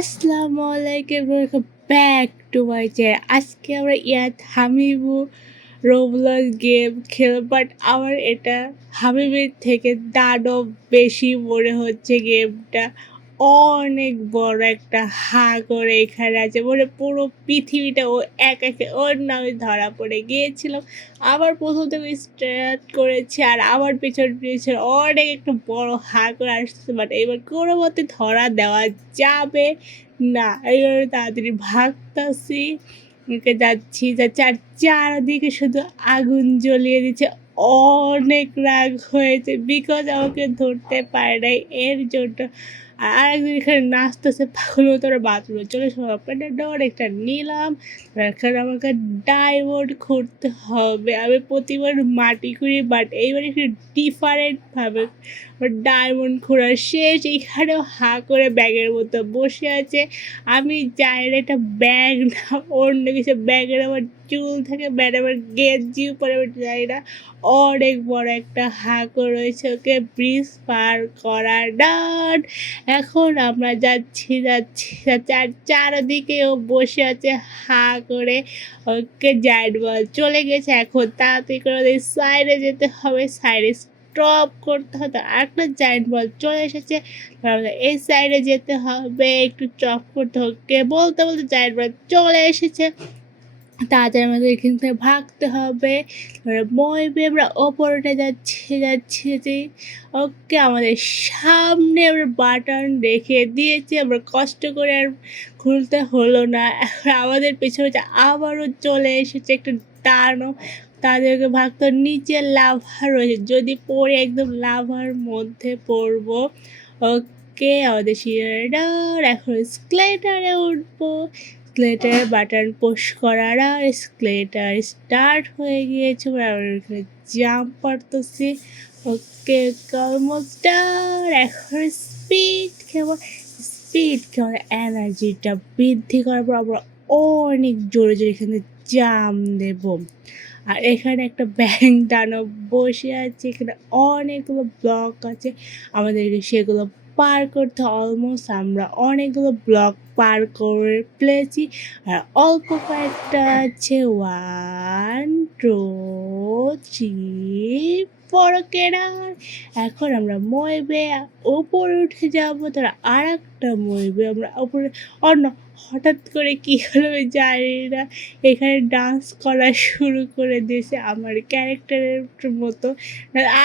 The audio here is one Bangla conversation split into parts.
আসসালামু আলাইকুম, welcome back to my channel. আজকে আমরা হামিবু রোবলক্স গেম খেলব, বাট আমার এটা হামিবের থেকে দারুণ বেশি মনে হচ্ছে। গেমটা অনেক বড় একটা করে এখানে আছে, মানে পুরো পৃথিবীটা ও একে ওর নামে ধরা পড়ে গিয়েছিলাম। আবার প্রথম থেকে স্টার্ট করেছে আর আমার পিছনে অনেক একটা বড় করে আসছে, বাট এবার কোনো মতে ধরা দেওয়া যাবে না। এইভাবে তাড়াতাড়ি ভাগতাছি, যাচ্ছি আর চারদিকে শুধু আগুন জ্বলিয়ে দিচ্ছে। অনেক রাগ হয়েছে বিকজ আমাকে ধরতে পারে নাই এর জন্য। আর একদিন এখানে নাচতেছে পাগল মতো, ওরা বাথরুমে চলে সবাই ডর একটা নিলাম। এখন আমাকে ডায়মন্ড খুঁড়তে হবে। আমি প্রতিবার মাটি খুঁড়ি, বাট এইবার একটু ডিফারেন্টভাবে ডায়মন্ড খোঁড়া শেষ। এইখানেও করে ব্যাগের মতো বসে আছে। আমি চাই না এটা ব্যাগ না অন্য কিছু, ব্যাগের আমার চুল থাকে, ব্যাগ আমার গেঞ্জি উপরে আমি যাই না। অনেক বড় একটা রয়েছে, ওকে ব্রিজ পার করার ডান। এখন আমরা যাচ্ছি আর চারদিকে ও বসে আছে করে। ওকে জায়ান্ট বল চলে গেছে, এখন তাড়াতাড়ি করে ওদের সাইডে যেতে হবে। সাইডে স্টপ করতে হবে। আরেকটা জায়ান্ট বল চলে এসেছে, এই সাইডে যেতে হবে, একটু চপ করতে হবে। বলতে বলতে জায়ান্ট বল চলে এসেছে, তাড়াতাড়ি আমাদের এখান থেকে ভাগতে হবে। মইবে আমরা ওপরে যাচ্ছি। ওকে, আমাদের সামনে আমরা বাটন রেখে দিয়েছি, আমরা কষ্ট করে আর খুলতে হলো না। এখন আমাদের পেছনে আবারও চলে এসেছে একটা টানো, তাদেরকে ভাগতে নিচে লাভা রয়েছে, যদি পড়ে একদম লাভার মধ্যে পড়বো। ওকে, আমাদের শিরাডার এখন স্কেলেটারে উঠবো। স্কেলেটার বাটন পুশ করার আর স্কেলেটার স্টার্ট হয়ে গিয়েছে। এখানে জাম্প করতেছি। ওকে, অলমোস্ট এখন স্পিড কেমন এনার্জিটা বৃদ্ধি করার পর আমরা অনেক জোরে এখানে জাম্প দেব। আর এখানে একটা ব্যাং দানব বসে আছে, এখানে অনেকগুলো ব্লক আছে, আমাদেরকে সেগুলো পার করতে। অলমোস্ট আমরা অনেকগুলো ব্লক পার করে ফেলেছি, আর অল্প কয়েকটা আছে। 1 2 3 4 কেনার। এখন আমরা মইবে ওপরে উঠে যাবো, তারা আর একটা মইবে আমরা ওপরে। অন্য হঠাৎ করে কী হলো জানি না, এখানে ডান্স করা শুরু করে দিয়েছে আমার ক্যারেক্টারের মতো।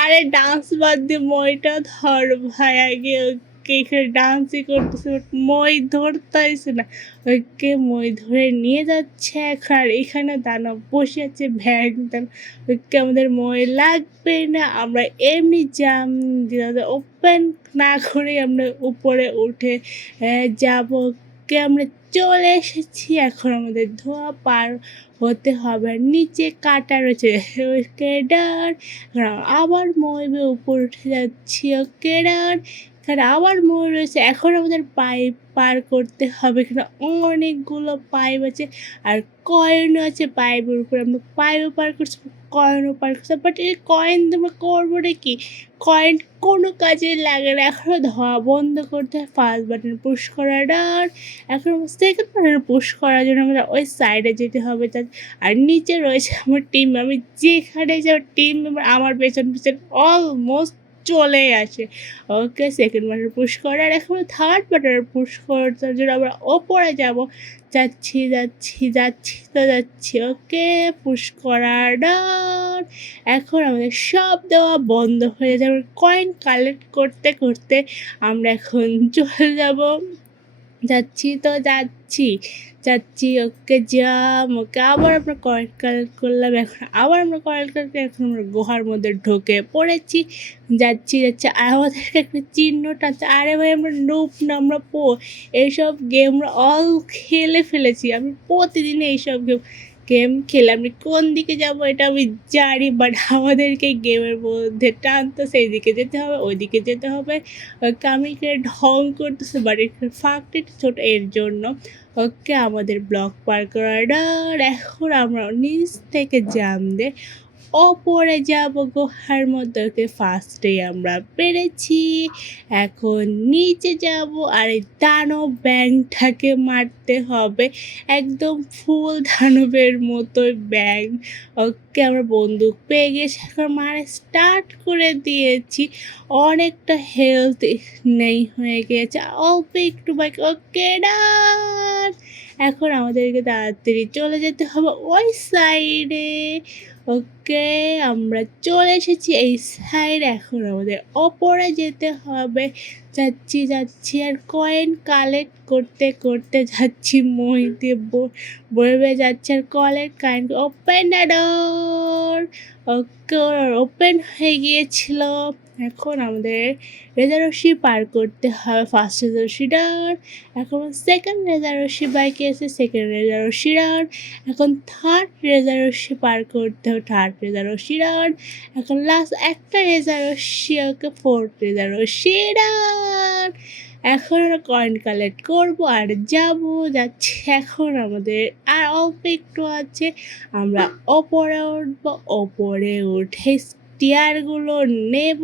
আরে ডান্স বাদ দিয়ে মইটা ধর ভাই, আগে ওকে এখানে ডান্সই করতেছে, বাট মই ধরতেছে না। ওকে মই ধরে নিয়ে যাচ্ছে এখন, আর এখানে দানব বসে আছে ভ্যাং দান। ওকে, আমাদের মই লাগবে না, আমরা এমনি জাম দিয়ে ওপেন না করে আমরা উপরে উঠে যাবো। আমরা চলে এসেছি, এখন আমাদের ধোয়া পার হতে হবে। নিচে কাটা রয়েছে, ওকে ডান। আবার মইবে উপর উঠে যাচ্ছি, ওকে ডান। এখানে আবার মই রয়েছে, এখন আমাদের পাইপ পার করতে হবে। এখানে অনেকগুলো পাইপ আছে আর কয়েনও আছে পাইপের উপরে। আমরা পাইপও পার করছি, কয়েনও পার করছি, বাট এই কয়েন তোমরা করবো নাকি? কয়েন কোনো কাজে লাগে না। এখনও ধোয়া বন্ধ করতে হয়, ফার্স্ট বাটন পুশ করার ডান। এখন সেকেন্ড বাটন পুশ করার জন্য আমাদের ওই সাইডে যেতে হবে। আর নিচে রয়েছে আমার টিম, আমি যেখানে যাব টিম মেম্বার আমার পেছন অলমোস্ট চলে আসে। ওকে, সেকেন্ড বাটন পুশ করার, এখন থার্ড বাটন পুশ করার জন্য আমরা ওপরে যাব। যাচ্ছি। ওকে, পুশ করার ডান। এখন আমাদের সব দেওয়া বন্ধ হয়ে যাবে। কয়েন কালেক্ট করতে করতে আমরা এখন চলে যাব। যাচ্ছি। ওকে, ওকে, আবার আমরা কয়েন কালেক্ট করলাম। এখন আবার আমরা কয়েন কালেক্ট, এখন আমরা গুহার মধ্যে ঢুকে পড়েছি। যাচ্ছি আর আমাদেরকে একটা চিহ্ন টানছে। আরে ভাই, আমরা নুব না, আমরা এইসব গেম আমরা খেলে ফেলেছি। আমি প্রতিদিন এইসব গেম খেলে আমি কোন দিকে যাব এটা আমি জানি, বাট আমাদেরকে গেমের মধ্যে টানতো, সেই দিকে যেতে হবে, ওই দিকে যেতে হবে। আমি ঢং করতেছে, বাট ফাঁকটা একটু ছোট এর জন্য। ওকে, আমাদের ব্লক পার করার এখন আমরা নিচ থেকে জাম দিয়ে ওপরে যাব গুহার মধ্যে ফার্স্টে আমরা পেরেছি। এখন নিচে যাব আর এই দানব ব্যাঙটাকে মারতে হবে একদম ফুল দানবের মতোই ব্যাঙ। ওকে আমরা বন্দুক পেয়ে গেছি, এখন মারা স্টার্ট করে দিয়েছি। অনেকটা হেলথ নেই হয়ে গেছে, অল্প একটু বাকি। ওকে ডান। এখন আমাদেরকে তাড়াতাড়ি চলে যেতে হবে ওই সাইডে। ওকে আমরা চলে এসেছি এই সাইড, এখন আমাদের ওপরে যেতে হবে। যাচ্ছি আর কয়েন কালেক্ট করতে করতে যাচ্ছি, মই দিয়ে বয়ে যাচ্ছে আর coin. Open the door. Okay open হয়ে গিয়েছিল। এখন আমাদের রেজারসি পার করতে হবে। ফার্স্ট রেজারসি ডান, এখন সেকেন্ড রেজারসি বাইকে এসে সেকেন্ড রেজারসি ডান, এখন থার্ড রেজারসি পার করতে হবে। থার্ড রেজারসি ডান, এখন লাস্ট একটা রেজারসি। ওকে ফোর্থ রেজারসি ডান। এখন আমরা কয়েন কালেক্ট করবো আর যাচ্ছি। এখন আমাদের আর অল্প একটু আছে, আমরা ওপরে উঠবো। ওপরে উঠে স্টিয়ারগুলো নেব,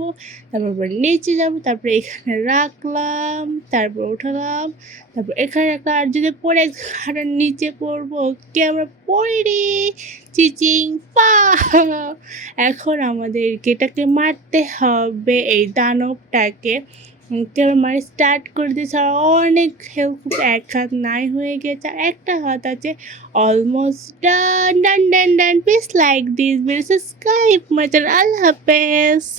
তারপর নিচে যাব, তারপরে এখানে রাখলাম, তারপর উঠালাম, তারপর এখানে রাখলাম। আর যদি পড়ে ঘাড়ের নিচে পড়বো, কে আমরা পড়ি চিচিং পা। এখন আমাদেরকে এটাকে মারতে হবে, এই দানবটাকে। মানে স্টার্ট করে দিয়েছে, আর অনেক হেল্প। এক হাত নাই হয়ে গেছে, আর একটা হাত আছে। Almost done done done done. Please like this video, subscribe my channel. আল্লাহ হাফেজ।